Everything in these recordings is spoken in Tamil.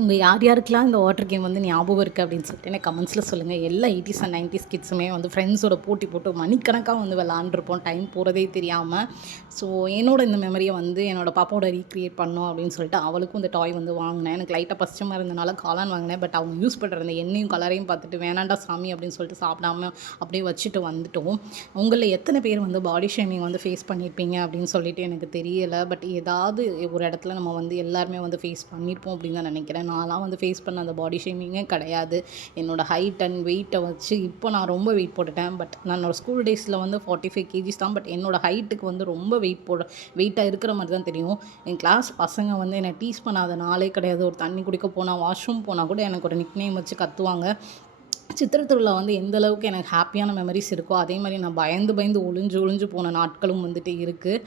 உங்கள் யார் யாருக்கெல்லாம் இந்த வாட்டர் கேம் வந்து ஞாபகம் இருக்குது அப்படின்னு சொல்லிட்டு எனக்கு கமெண்ட்ஸில் சொல்லுங்கள். எல்லா 80s அண்ட் 90s கிட்ஸுமே வந்து ஃப்ரெண்ட்ஸோட போட்டி போட்டு மணிக்கணக்காக வந்து விளாண்டுருப்போம், டைம் போகிறதே தெரியாமல். ஸோ என்னோட இந்த மெமரியை வந்து என்னோட பாப்பாவோட ரீக்ரியேட் பண்ணோம் அப்படின்னு சொல்லிட்டு அவளுக்கும் இந்த டாய் வந்து வாங்கினேன். எனக்கு லைட்டாக பச்சமாக இருந்தனால காளான் வாங்கினேன். பட் அவங்க யூஸ் பண்ணுற அந்த எண்ணெயும் கலரையும் பார்த்துட்டு வேணாண்டா சாமி அப்படின்னு சொல்லிட்டு சாப்பிடாம அப்படியே வச்சுட்டு வந்துட்டோம். உங்களில் எத்தனை பேர் வந்து பாடி ஷேமிங் வந்து ஃபேஸ் பண்ணியிருப்பீங்க அப்படின்னு சொல்லிட்டு எனக்கு தெரியலை. பட் ஏதாவது ஒரு இடத்துல நம்ம வந்து எல்லாருமே வந்து ஃபேஸ் பண்ணியிருப்போம் அப்படின்னு தான் நினைக்கிறேன். நான்லாம் வந்து ஃபேஸ் பண்ண அந்த பாடி ஷேமிங்கே கிடையாது. என்னோடய ஹைட் அண்ட் வெயிட்டை வச்சு இப்போ நான் ரொம்ப வெயிட் போட்டுட்டேன். பட் நான் என்னோடய ஸ்கூல் டேஸில் வந்து 45 கேஜிஸ் தான். பட் என்னோடய ஹைட்டுக்கு வந்து ரொம்ப வெயிட்டாக இருக்கிற மாதிரி தான் தெரியும். என் கிளாஸ் பசங்க வந்து என்னை டீஸ் பண்ணாத நாளே கிடையாது. ஒரு தண்ணி குடிக்க போனால், வாஷ்ரூம் போனால் கூட எனக்கு ஒரு நிக்நேம் வச்சு கத்துவாங்க. சித்திரை திருவிழா வந்து எந்த அளவுக்கு எனக்கு ஹாப்பியான மெமரிஸ் இருக்கோ அதே மாதிரி நான் பயந்து ஒளிஞ்சு போன நாட்களும் வந்துட்டு இருக்குது.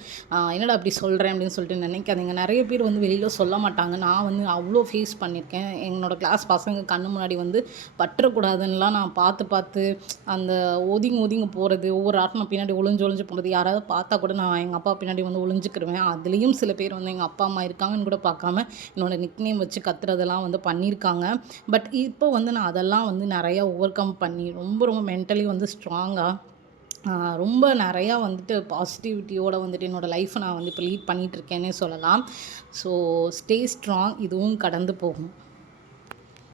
என்னடா அப்படி சொல்கிறேன் அப்படின்னு சொல்லிட்டு நினைக்காதீங்க. நிறைய பேர் வந்து வெளியில் சொல்ல மாட்டாங்க. நான் வந்து அவ்வளோ ஃபேஸ் பண்ணியிருக்கேன். என்னோடய கிளாஸ் பசங்க கண்ணு முன்னாடி வந்து பற்றக்கூடாதுன்னெலாம் நான் பார்த்து அந்த ஒதுங்கி போகிறது, ஒவ்வொரு ஆட்டம் பின்னாடி ஒளிஞ்சு போகிறது, யாராவது பார்த்தா கூட நான் எங்கள் அப்பா பின்னாடி வந்து ஒளிஞ்சுக்கிருவேன். அதுலேயும் சில பேர் வந்து எங்கள் அப்பா அம்மா இருக்காங்கன்னு கூட பார்க்காம என்னோடய நிக்நேம் வச்சு கத்துறதெல்லாம் வந்து பண்ணியிருக்காங்க. பட் இப்போ வந்து நான் அதெல்லாம் வந்து நிறையா ஓவர் கம் பண்ணி ரொம்ப மென்டலி வந்து ஸ்ட்ராங்காக ரொம்ப நிறையா வந்துட்டு பாசிட்டிவிட்டியோடு வந்துட்டு என்னோடய லைஃப்பை நான் வந்து இப்போ லீட் பண்ணிகிட்ருக்கேன்னே சொல்லலாம். ஸோ ஸ்டே ஸ்ட்ராங், இதுவும் கடந்து போகும்.